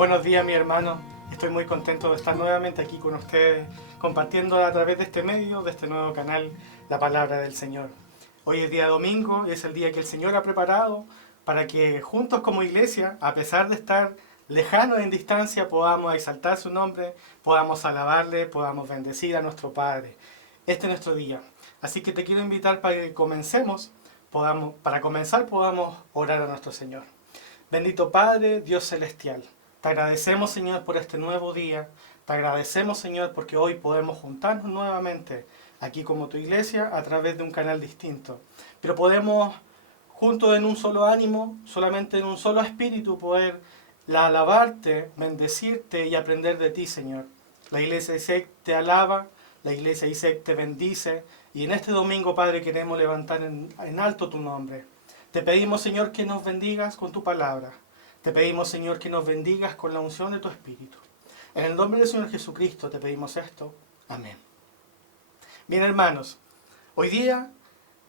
Buenos días, mi hermano. Estoy muy contento de estar nuevamente aquí con ustedes, compartiendo a través de este medio, de este nuevo canal, la palabra del Señor. Hoy es día domingo y es el día que el Señor ha preparado para que juntos como iglesia, a pesar de estar lejanos en distancia, podamos exaltar su nombre, podamos alabarle, podamos bendecir a nuestro Padre. Este es nuestro día. Así que te quiero invitar para que comencemos, para comenzar podamos orar a nuestro Señor. Bendito Padre, Dios celestial, te agradecemos, Señor, por este nuevo día. Te agradecemos, Señor, porque hoy podemos juntarnos nuevamente aquí como tu iglesia a través de un canal distinto. Pero podemos, juntos en un solo ánimo, solamente en un solo espíritu, poder alabarte, bendecirte y aprender de ti, Señor. La iglesia ISEC te alaba, la iglesia ISEC te bendice. Y en este domingo, Padre, queremos levantar en alto tu nombre. Te pedimos, Señor, que nos bendigas con tu palabra. Te pedimos, Señor, que nos bendigas con la unción de tu Espíritu. En el nombre del Señor Jesucristo te pedimos esto. Amén. Bien, hermanos, hoy día,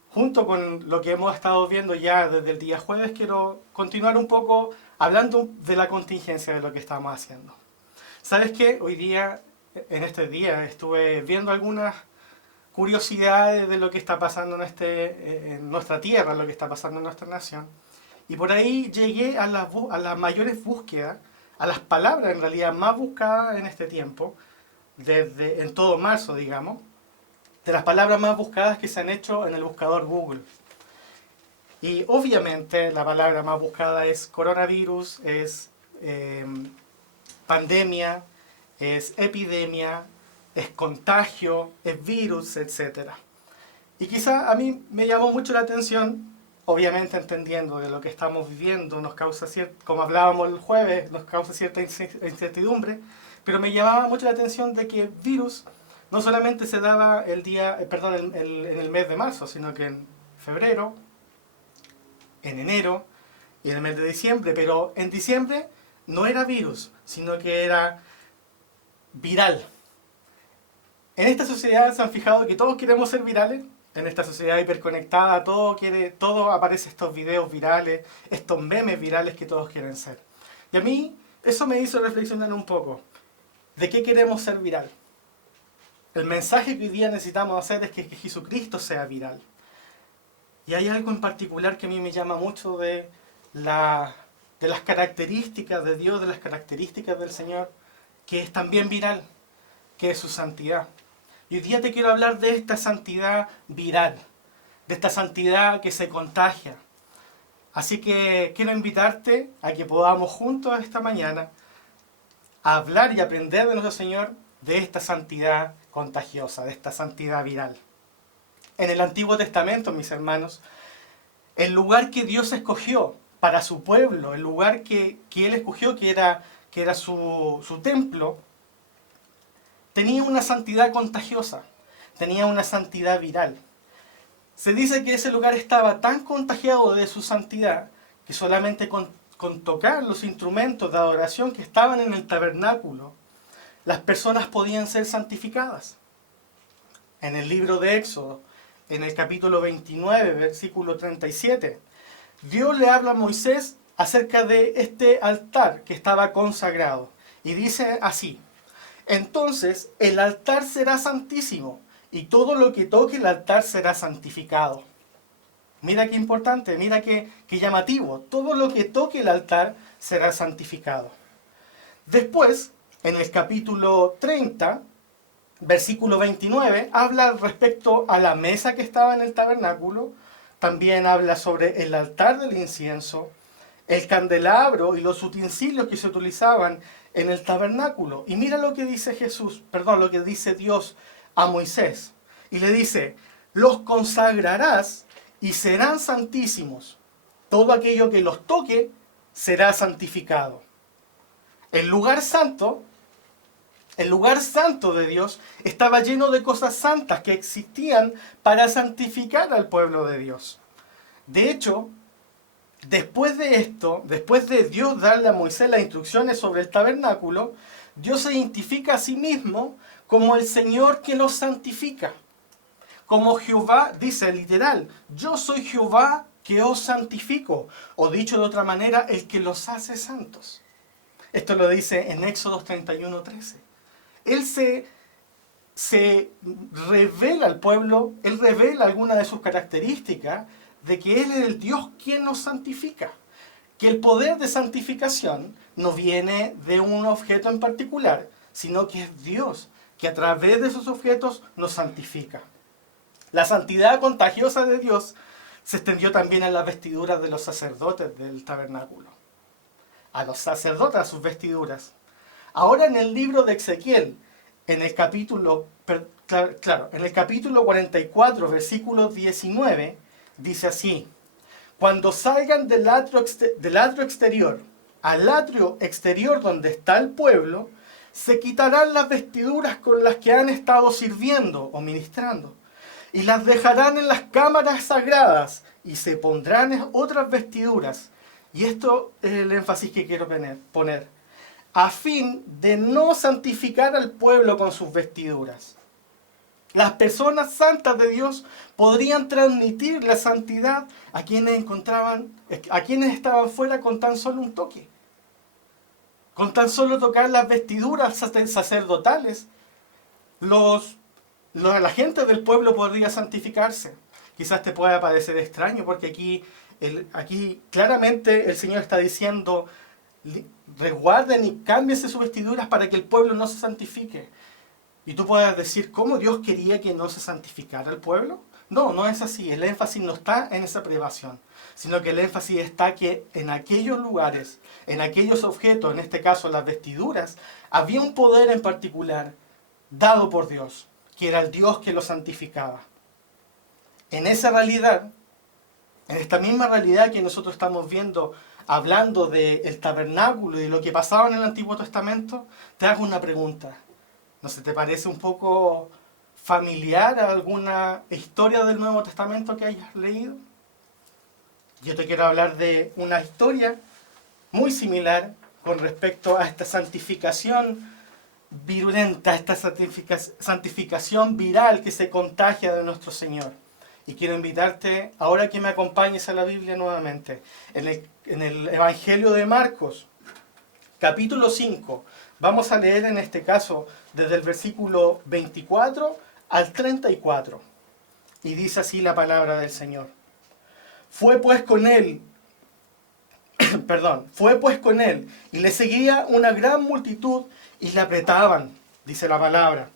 junto con lo que hemos estado viendo ya desde el día jueves, quiero continuar un poco hablando de la contingencia de lo que estamos haciendo. ¿Sabes qué? Hoy día, en este día, estuve viendo algunas curiosidades de lo que está pasando en nuestra tierra, lo que está pasando en nuestra nación. Y por ahí llegué a las mayores búsquedas, a las palabras en realidad más buscadas en este tiempo, en todo marzo, digamos, de las palabras más buscadas que se han hecho en el buscador Google. Y obviamente la palabra más buscada es coronavirus, es pandemia, es epidemia, es contagio, es virus, etc. Y quizá a mí me llamó mucho la atención, obviamente entendiendo de lo que estamos viviendo, nos causa como hablábamos el jueves, nos causa cierta incertidumbre, pero me llamaba mucho la atención de que virus no solamente se daba en el mes de marzo, sino que en febrero, en enero y en el mes de diciembre, pero en diciembre no era virus, sino que era viral. En esta sociedad se han fijado que todos queremos ser virales. En esta sociedad hiperconectada, todo aparece estos videos virales, estos memes virales que todos quieren ser. Y a mí eso me hizo reflexionar un poco. ¿De qué queremos ser viral? El mensaje que hoy día necesitamos hacer es que Jesucristo sea viral. Y hay algo en particular que a mí me llama mucho de las características de Dios, de las características del Señor, que es también viral, que es su santidad. Y hoy día te quiero hablar de esta santidad viral, de esta santidad que se contagia. Así que quiero invitarte a que podamos juntos esta mañana a hablar y aprender de nuestro Señor de esta santidad contagiosa, de esta santidad viral. En el Antiguo Testamento, mis hermanos, el lugar que Dios escogió para su pueblo, el lugar que Él escogió, que era su templo, tenía una santidad contagiosa, tenía una santidad viral. Se dice que ese lugar estaba tan contagiado de su santidad que solamente con tocar los instrumentos de adoración que estaban en el tabernáculo, las personas podían ser santificadas. En el libro de Éxodo, en el capítulo 29, versículo 37, Dios le habla a Moisés acerca de este altar que estaba consagrado. Y dice así: entonces el altar será santísimo, y todo lo que toque el altar será santificado. Mira qué importante, mira qué llamativo. Todo lo que toque el altar será santificado. Después, en el capítulo 30, versículo 29, habla respecto a la mesa que estaba en el tabernáculo. También habla sobre el altar del incienso, el candelabro y los utensilios que se utilizaban en el tabernáculo. Y mira lo que dice lo que dice Dios a Moisés. Y le dice: los consagrarás y serán santísimos. Todo aquello que los toque será santificado. El lugar santo de Dios estaba lleno de cosas santas que existían para santificar al pueblo de Dios. De hecho, después de esto, después de Dios darle a Moisés las instrucciones sobre el tabernáculo, Dios se identifica a sí mismo como el Señor que los santifica. Como Jehová, dice literal: yo soy Jehová que os santifico. O dicho de otra manera, el que los hace santos. Esto lo dice en Éxodo 31:13. Él se revela al pueblo, él revela algunas de sus características de que Él es el Dios quien nos santifica. Que el poder de santificación no viene de un objeto en particular, sino que es Dios, que a través de esos objetos nos santifica. La santidad contagiosa de Dios se extendió también a las vestiduras de los sacerdotes del tabernáculo. A los sacerdotes, a sus vestiduras. Ahora en el libro de Ezequiel, en el capítulo 44, versículo 19, dice así: cuando salgan del atrio exterior al atrio exterior donde está el pueblo, se quitarán las vestiduras con las que han estado sirviendo o ministrando, y las dejarán en las cámaras sagradas, y se pondrán otras vestiduras. Y esto es el énfasis que quiero poner. A fin de no santificar al pueblo con sus vestiduras. Las personas santas de Dios podrían transmitir la santidad a quienes estaban fuera con tan solo un toque. Con tan solo tocar las vestiduras sacerdotales, la gente del pueblo podría santificarse. Quizás te pueda parecer extraño porque aquí claramente el Señor está diciendo: resguarden y cámbiense sus vestiduras para que el pueblo no se santifique. Y tú puedes decir, ¿cómo Dios quería que no se santificara el pueblo? No, no es así. El énfasis no está en esa privación, sino que el énfasis está que en aquellos lugares, en aquellos objetos, en este caso las vestiduras, había un poder en particular dado por Dios, que era el Dios que lo santificaba. En esa realidad, en esta misma realidad que nosotros estamos viendo, hablando del tabernáculo y de lo que pasaba en el Antiguo Testamento, te hago una pregunta. ¿No se te parece un poco familiar a alguna historia del Nuevo Testamento que hayas leído? Yo te quiero hablar de una historia muy similar con respecto a esta santificación virulenta, esta santificación viral que se contagia de nuestro Señor. Y quiero invitarte, ahora que me acompañes a la Biblia nuevamente, en el Evangelio de Marcos, capítulo 5, vamos a leer en este caso desde el versículo 24 al 34. Y dice así la palabra del Señor. Fue pues con él y le seguía una gran multitud y le apretaban, dice la palabra.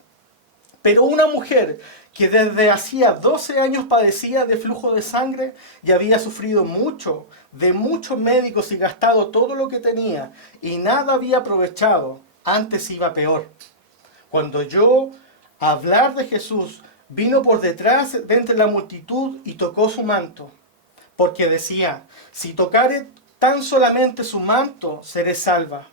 Pero una mujer que desde hacía 12 años padecía de flujo de sangre y había sufrido mucho de muchos médicos y gastado todo lo que tenía y nada había aprovechado, antes iba peor. Cuando oyó hablar de Jesús, vino por detrás de entre la multitud y tocó su manto, porque decía: si tocare tan solamente su manto, seré salva.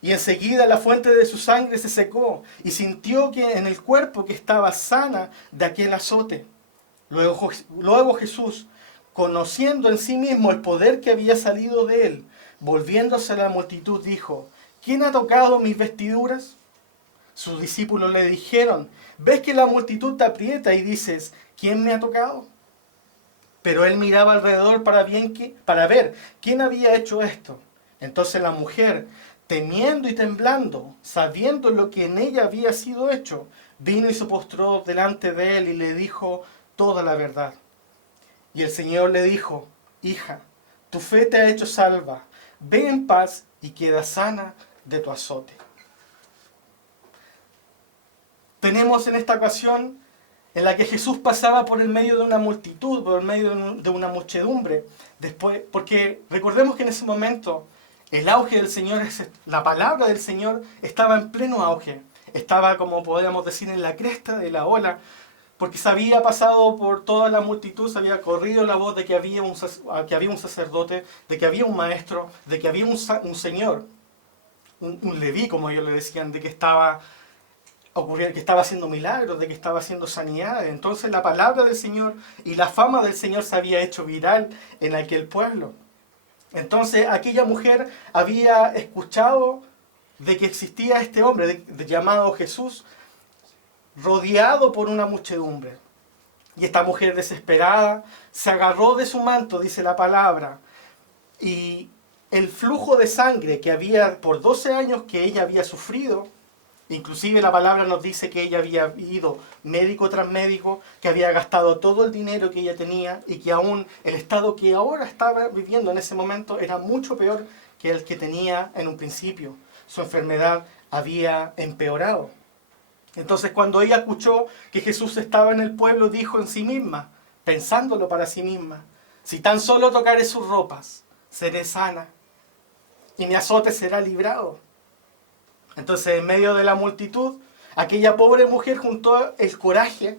Y enseguida la fuente de su sangre se secó y sintió que en el cuerpo que estaba sana de aquel azote. Luego Jesús, conociendo en sí mismo el poder que había salido de él, volviéndose a la multitud, dijo: ¿quién ha tocado mis vestiduras? Sus discípulos le dijeron: ¿ves que la multitud te aprieta y dices: ¿quién me ha tocado? Pero él miraba alrededor para ver quién había hecho esto. Entonces la mujer, temiendo y temblando, sabiendo lo que en ella había sido hecho, vino y se postró delante de él y le dijo toda la verdad. Y el Señor le dijo: hija, tu fe te ha hecho salva, ve en paz y queda sana de tu azote. Tenemos en esta ocasión en la que Jesús pasaba por el medio de una multitud, por el medio de una muchedumbre, porque recordemos que en ese momento el auge del Señor, la palabra del Señor estaba en pleno auge, estaba, como podríamos decir, en la cresta de la ola, porque se había pasado por toda la multitud, se había corrido la voz de que había un sacerdote, de que había un maestro, de que había un señor, un leví, como ellos le decían, de que estaba haciendo milagros, de que estaba haciendo sanidades. Entonces la palabra del Señor y la fama del Señor se había hecho viral en aquel pueblo. Entonces aquella mujer había escuchado de que existía este hombre llamado Jesús, rodeado por una muchedumbre. Y esta mujer desesperada se agarró de su manto, dice la palabra, y el flujo de sangre que había por 12 años que ella había sufrido. Inclusive la palabra nos dice que ella había ido médico tras médico, que había gastado todo el dinero que ella tenía y que aún el estado que ahora estaba viviendo en ese momento era mucho peor que el que tenía en un principio. Su enfermedad había empeorado. Entonces cuando ella escuchó que Jesús estaba en el pueblo, dijo en sí misma, pensándolo para sí misma, si tan solo tocaré sus ropas, seré sana y mi azote será librado. Entonces, en medio de la multitud, aquella pobre mujer juntó el coraje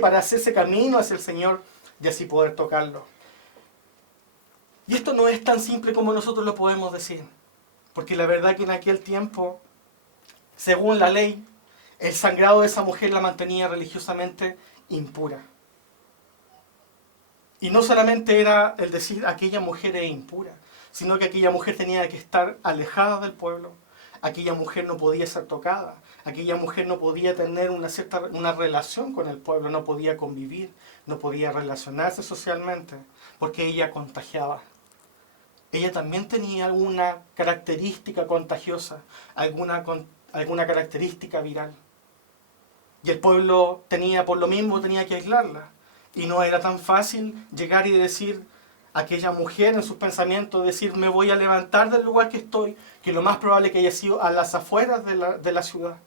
para hacerse camino hacia el Señor y así poder tocarlo. Y esto no es tan simple como nosotros lo podemos decir, porque la verdad que en aquel tiempo, según la ley, el sangrado de esa mujer la mantenía religiosamente impura. Y no solamente era el decir aquella mujer es impura, sino que aquella mujer tenía que estar alejada del pueblo. Aquella mujer no podía ser tocada, aquella mujer no podía tener una relación con el pueblo, no podía convivir, no podía relacionarse socialmente, porque ella contagiaba. Ella también tenía alguna característica contagiosa, alguna característica viral. Y el pueblo por lo mismo tenía que aislarla. Y no era tan fácil llegar y decir, aquella mujer en sus pensamientos, decir, me voy a levantar del lugar que estoy, que lo más probable que haya sido a las afueras de la ciudad.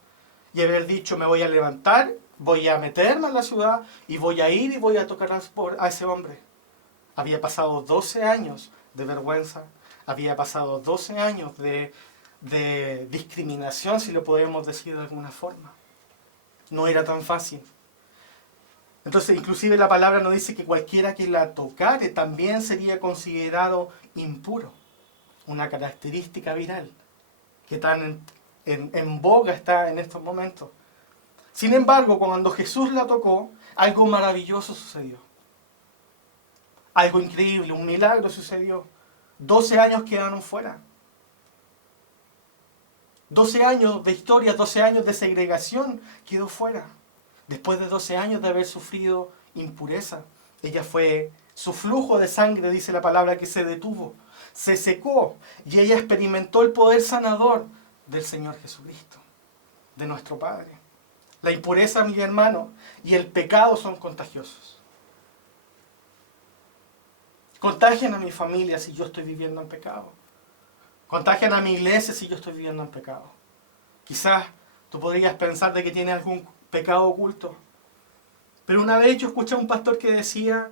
Y haber dicho, me voy a levantar, voy a meterme en la ciudad y voy a ir y voy a tocar a ese hombre. Había pasado 12 años de vergüenza, había pasado 12 años de discriminación, si lo podemos decir de alguna forma. No era tan fácil. Entonces, inclusive la palabra nos dice que cualquiera que la tocare también sería considerado impuro. Una característica viral que tan en boga está en estos momentos. Sin embargo, cuando Jesús la tocó, algo maravilloso sucedió. Algo increíble, un milagro sucedió. 12 años quedaron fuera. 12 años de historia, 12 años de segregación quedó fuera. Después de 12 años de haber sufrido impureza, su flujo de sangre, dice la palabra, que se detuvo, se secó y ella experimentó el poder sanador del Señor Jesucristo, de nuestro Padre. La impureza, mi hermano, y el pecado son contagiosos. Contagian a mi familia si yo estoy viviendo en pecado. Contagian a mi iglesia si yo estoy viviendo en pecado. Quizás tú podrías pensar de que tienes algún pecado oculto. Pero una vez yo escuché a un pastor que decía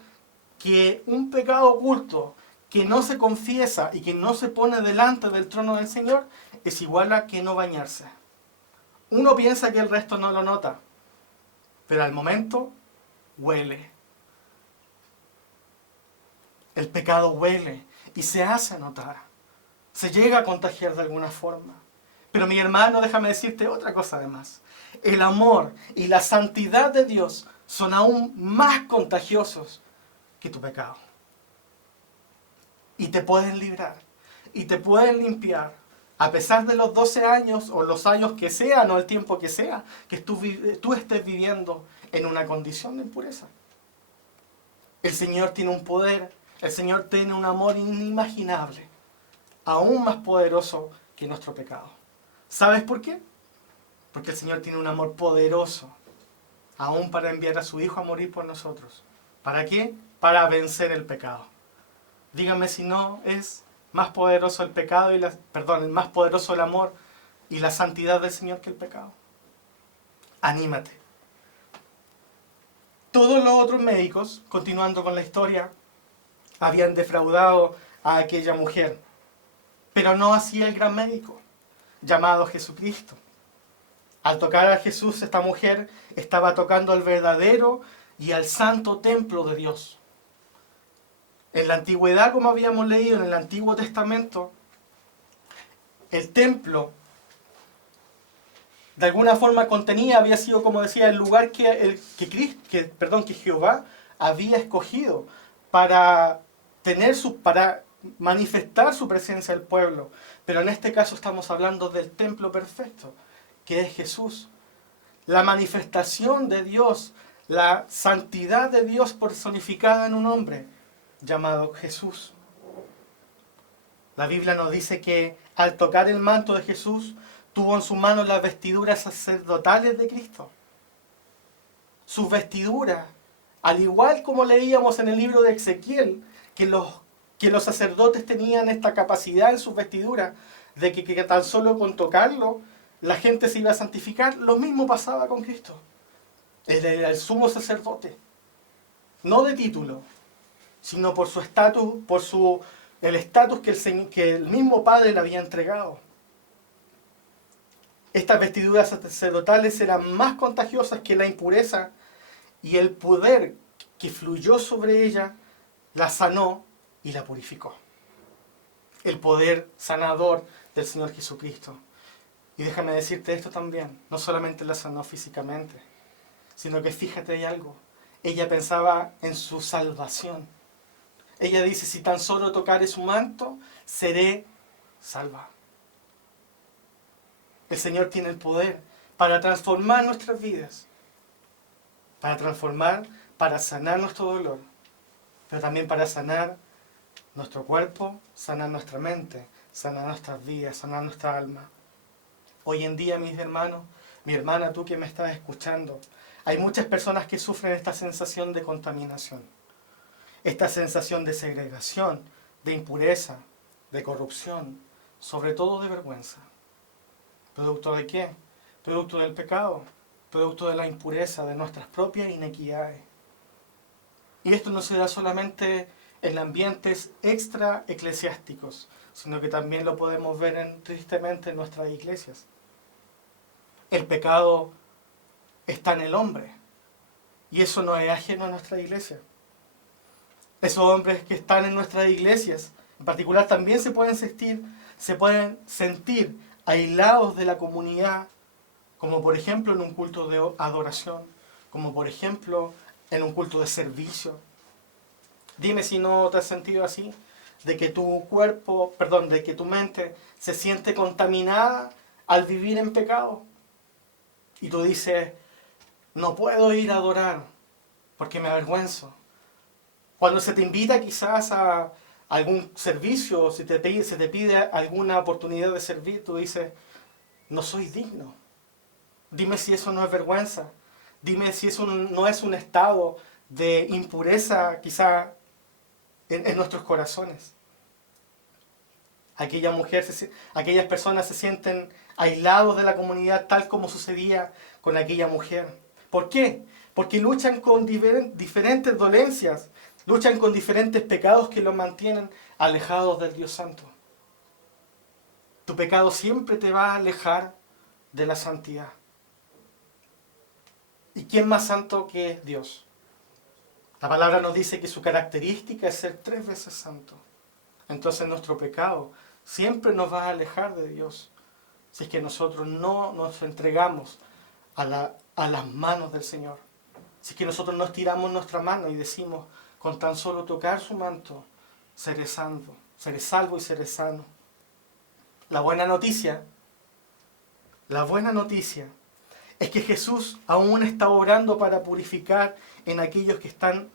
que un pecado oculto que no se confiesa y que no se pone delante del trono del Señor es igual a que no bañarse. Uno piensa que el resto no lo nota, pero al momento huele. El pecado huele y se hace notar. Se llega a contagiar de alguna forma. Pero mi hermano, déjame decirte otra cosa además. El amor y la santidad de Dios son aún más contagiosos que tu pecado. Y te pueden librar. Y te pueden limpiar. A pesar de los 12 años o los años que sean o el tiempo que sea que tú estés viviendo en una condición de impureza. El Señor tiene un poder. El Señor tiene un amor inimaginable. Aún más poderoso que nuestro pecado. ¿Sabes por qué? Porque el Señor tiene un amor poderoso, aún para enviar a su Hijo a morir por nosotros. ¿Para qué? Para vencer el pecado. Dígame si no es más poderoso el pecado más poderoso el amor y la santidad del Señor que el pecado. Anímate. Todos los otros médicos, continuando con la historia, habían defraudado a aquella mujer, pero no así el gran médico, llamado Jesucristo. Al tocar a Jesús, esta mujer estaba tocando al verdadero y al santo templo de Dios. En la antigüedad, como habíamos leído en el Antiguo Testamento, el templo de alguna forma había sido, como decía, el lugar que Jehová había escogido para manifestar su presencia al pueblo. Pero en este caso estamos hablando del templo perfecto, que es Jesús. La manifestación de Dios, la santidad de Dios personificada en un hombre llamado Jesús. La Biblia nos dice que al tocar el manto de Jesús, tuvo en su mano las vestiduras sacerdotales de Cristo. Sus vestiduras, al igual como leíamos en el libro de Ezequiel, que los sacerdotes tenían esta capacidad en sus vestiduras, de que tan solo con tocarlo, la gente se iba a santificar. Lo mismo pasaba con Cristo. Él era el sumo sacerdote, no de título, sino por su estatus, el estatus que el mismo Padre le había entregado. Estas vestiduras sacerdotales eran más contagiosas que la impureza, y el poder que fluyó sobre ella la sanó y la purificó. El poder sanador del Señor Jesucristo. Y déjame decirte esto también, no solamente la sanó físicamente, sino que fíjate hay algo, ella pensaba en su salvación. Ella dice, si tan solo tocare su manto, seré salva. El Señor tiene el poder para transformar nuestras vidas, para sanar nuestro dolor, pero también para sanar nuestro cuerpo, sanar nuestra mente, sanar nuestras vidas, sanar nuestra alma. Hoy en día, mis hermanos, mi hermana, tú que me estás escuchando, hay muchas personas que sufren esta sensación de contaminación, esta sensación de segregación, de impureza, de corrupción, sobre todo de vergüenza. ¿Producto de qué? Producto del pecado, producto de la impureza, de nuestras propias inequidades. Y esto no se da solamente en ambientes extra eclesiásticos, sino que también lo podemos ver tristemente en nuestras iglesias. El pecado está en el hombre, y eso no es ajeno a nuestra iglesia. Esos hombres que están en nuestras iglesias, en particular, también se pueden sentir aislados de la comunidad, como por ejemplo en un culto de adoración, como por ejemplo en un culto de servicio. Dime si no te has sentido así, de que de que tu mente se siente contaminada al vivir en pecado. Y tú dices, no puedo ir a adorar porque me avergüenzo. Cuando se te invita quizás a algún servicio, o se te pide alguna oportunidad de servir, tú dices, no soy digno. Dime si eso no es vergüenza. Dime si eso no es un estado de impureza quizá en nuestros corazones. Aquellas personas se sienten aislados de la comunidad tal como sucedía con aquella mujer. ¿Por qué? Porque luchan con diferentes dolencias, luchan con diferentes pecados que los mantienen alejados del Dios Santo. Tu pecado siempre te va a alejar de la santidad. ¿Y quién más santo que Dios? La palabra nos dice que su característica es ser 3 veces santo. Entonces nuestro pecado siempre nos va a alejar de Dios, si es que nosotros no nos entregamos a las manos del Señor. Si es que nosotros nos tiramos nuestra mano y decimos, con tan solo tocar su manto, seré salvo y seré sano. La buena noticia es que Jesús aún está orando para purificar en aquellos que están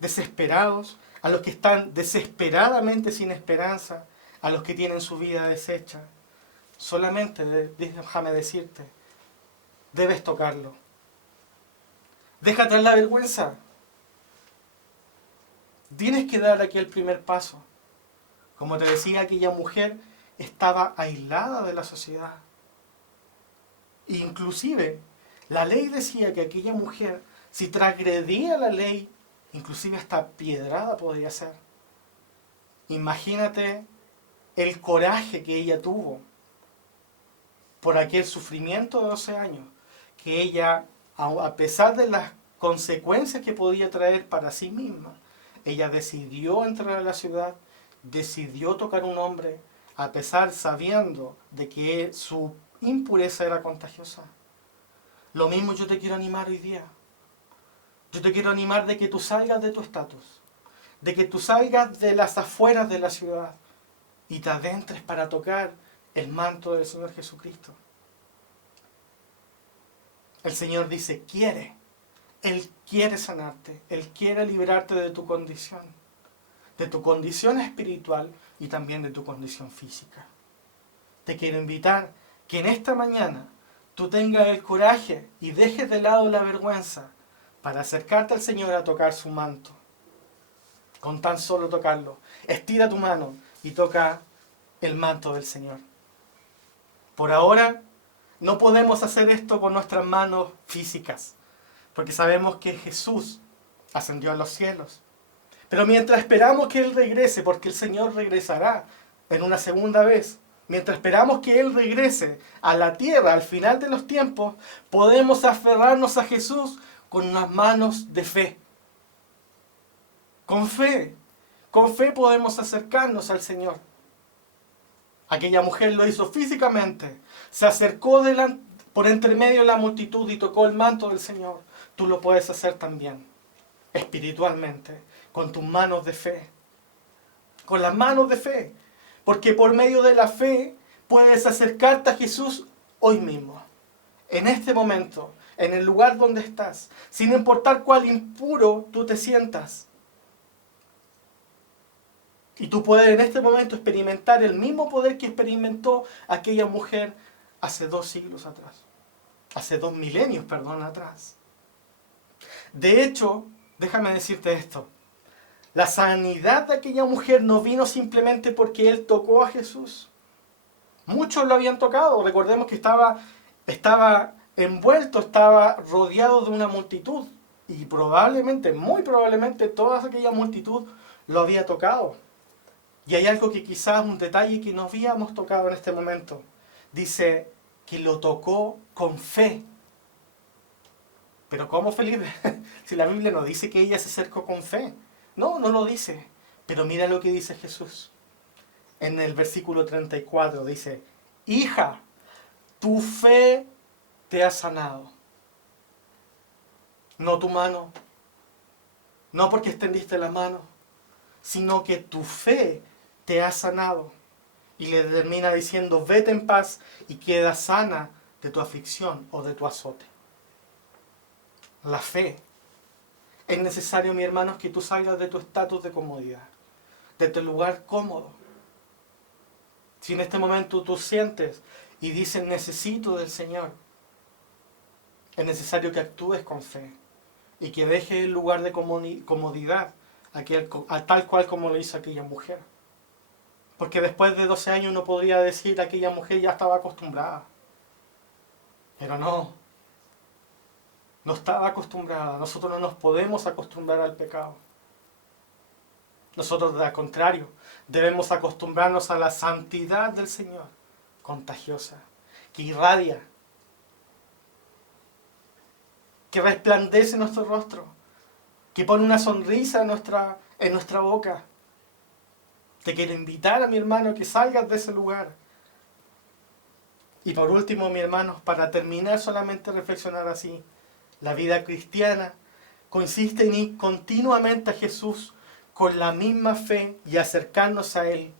desesperados, a los que están desesperadamente sin esperanza, a los que tienen su vida deshecha. Solamente, déjame decirte, debes tocarlo. Deja atrás la vergüenza. Tienes que dar aquí el primer paso. Como te decía, aquella mujer estaba aislada de la sociedad. Inclusive, la ley decía que aquella mujer, si transgredía la ley, inclusive hasta piedrada podría ser. Imagínate el coraje que ella tuvo por aquel sufrimiento de 12 años, que ella, a pesar de las consecuencias que podía traer para sí misma, ella decidió entrar a la ciudad, decidió tocar a un hombre, a pesar sabiendo de que su impureza era contagiosa. Lo mismo yo te quiero animar hoy día. Yo te quiero animar de que tú salgas de tu estatus, de que tú salgas de las afueras de la ciudad y te adentres para tocar el manto del Señor Jesucristo. El Señor dice, Él quiere sanarte, Él quiere liberarte de tu condición. de tu condición espiritual y también de tu condición física. Te quiero invitar que en esta mañana tú tengas el coraje y dejes de lado la vergüenza para acercarte al Señor a tocar su manto. Con tan solo tocarlo, estira tu mano y toca el manto del Señor. Por ahora no podemos hacer esto con nuestras manos físicas, porque sabemos que Jesús ascendió a los cielos. Pero mientras esperamos que Él regrese, porque el Señor regresará en una segunda vez, mientras esperamos que Él regrese a la tierra al final de los tiempos, podemos aferrarnos a Jesús con unas manos de fe. Con fe podemos acercarnos al Señor. Aquella mujer lo hizo físicamente, se acercó por entre medio de la multitud y tocó el manto del Señor. Tú lo puedes hacer también, espiritualmente, con tus manos de fe. Con las manos de fe. Porque por medio de la fe puedes acercarte a Jesús hoy mismo. En este momento, en el lugar donde estás, sin importar cuál impuro tú te sientas. Y tú puedes en este momento experimentar el mismo poder que experimentó aquella mujer hace 2 siglos atrás. Hace 2 milenios, perdón, atrás. De hecho, déjame decirte esto. La sanidad de aquella mujer no vino simplemente porque él tocó a Jesús. Muchos lo habían tocado. Recordemos que estaba envuelto, estaba rodeado de una multitud. Y probablemente, muy probablemente, toda aquella multitud lo había tocado. Y hay algo que quizás, un detalle que no habíamos tocado en este momento. Dice que lo tocó con fe. Pero ¿cómo, Felipe? Si la Biblia no dice que ella se acercó con fe. No, no lo dice. Pero mira lo que dice Jesús. En el versículo 34 dice, hija, tu fe te ha sanado. No tu mano. No porque extendiste la mano. Sino que tu fe te ha sanado. Y le termina diciendo, vete en paz y queda sana de tu aflicción o de tu azote. La fe. Es necesario, mi hermano, que tú salgas de tu estatus de comodidad, de tu lugar cómodo. Si en este momento tú sientes y dices, necesito del Señor, es necesario que actúes con fe y que dejes el lugar de comodidad, tal cual como lo hizo aquella mujer. Porque después de 12 años uno podría decir, aquella mujer ya estaba acostumbrada. Pero no. No estaba acostumbrada. Nosotros no nos podemos acostumbrar al pecado. Nosotros, al contrario, debemos acostumbrarnos a la santidad del Señor, contagiosa, que irradia, que resplandece en nuestro rostro, que pone una sonrisa en nuestra boca. Te quiero invitar, a mi hermano, que salgas de ese lugar. Y por último, mi hermano, para terminar solamente reflexionar así. La vida cristiana consiste en ir continuamente a Jesús con la misma fe y acercarnos a Él,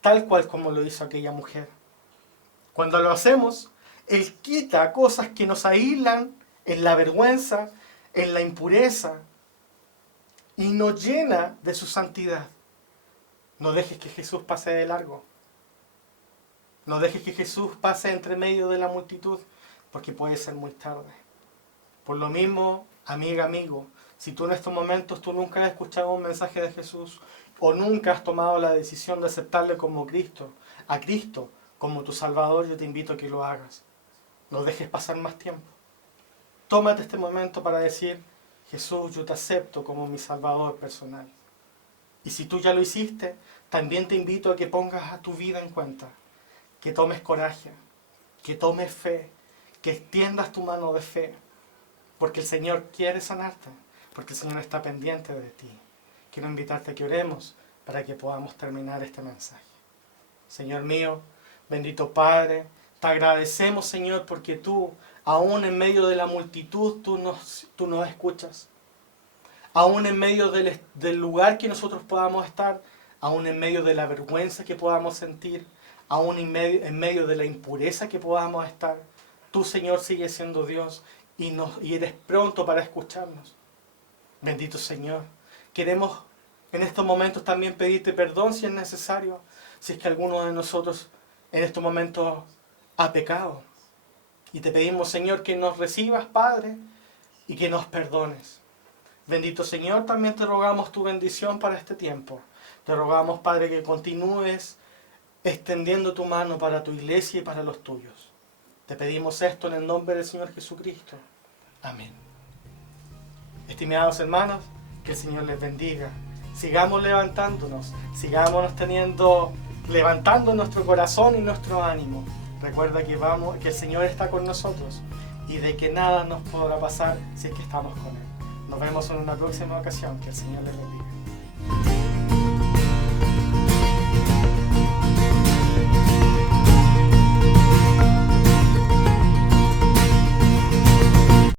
tal cual como lo hizo aquella mujer. Cuando lo hacemos, Él quita cosas que nos aíslan en la vergüenza, en la impureza, y nos llena de su santidad. No dejes que Jesús pase de largo. No dejes que Jesús pase entre medio de la multitud, porque puede ser muy tarde. Por lo mismo, amiga, amigo, si tú en estos momentos tú nunca has escuchado un mensaje de Jesús o nunca has tomado la decisión de aceptarle como a Cristo como tu Salvador, yo te invito a que lo hagas. No dejes pasar más tiempo. Tómate este momento para decir, Jesús, yo te acepto como mi Salvador personal. Y si tú ya lo hiciste, también te invito a que pongas a tu vida en cuenta, que tomes coraje, que tomes fe, que extiendas tu mano de fe. Porque el Señor quiere sanarte, porque el Señor está pendiente de ti. Quiero invitarte a que oremos para que podamos terminar este mensaje. Señor mío, bendito Padre, te agradecemos, Señor, porque tú, aún en medio de la multitud, tú nos escuchas. Aún en medio del lugar que nosotros podamos estar, aún en medio de la vergüenza que podamos sentir, aún en medio de la impureza que podamos estar, tú, Señor, sigues siendo Dios y eres pronto para escucharnos. Bendito Señor, queremos En estos momentos también pedirte perdón si es necesario, si es que alguno de nosotros en estos momentos ha pecado. Y te pedimos, Señor, que nos recibas, Padre, y que nos perdones. Bendito Señor, también te rogamos tu bendición para este tiempo. Te rogamos, Padre, que continúes extendiendo tu mano para tu iglesia y para los tuyos. Te pedimos esto en el nombre del Señor Jesucristo. Amén. Estimados hermanos, que el Señor les bendiga. Sigamos levantándonos, levantando nuestro corazón y nuestro ánimo. Recuerda que el Señor está con nosotros y de que nada nos podrá pasar si es que estamos con Él. Nos vemos en una próxima ocasión. Que el Señor les bendiga.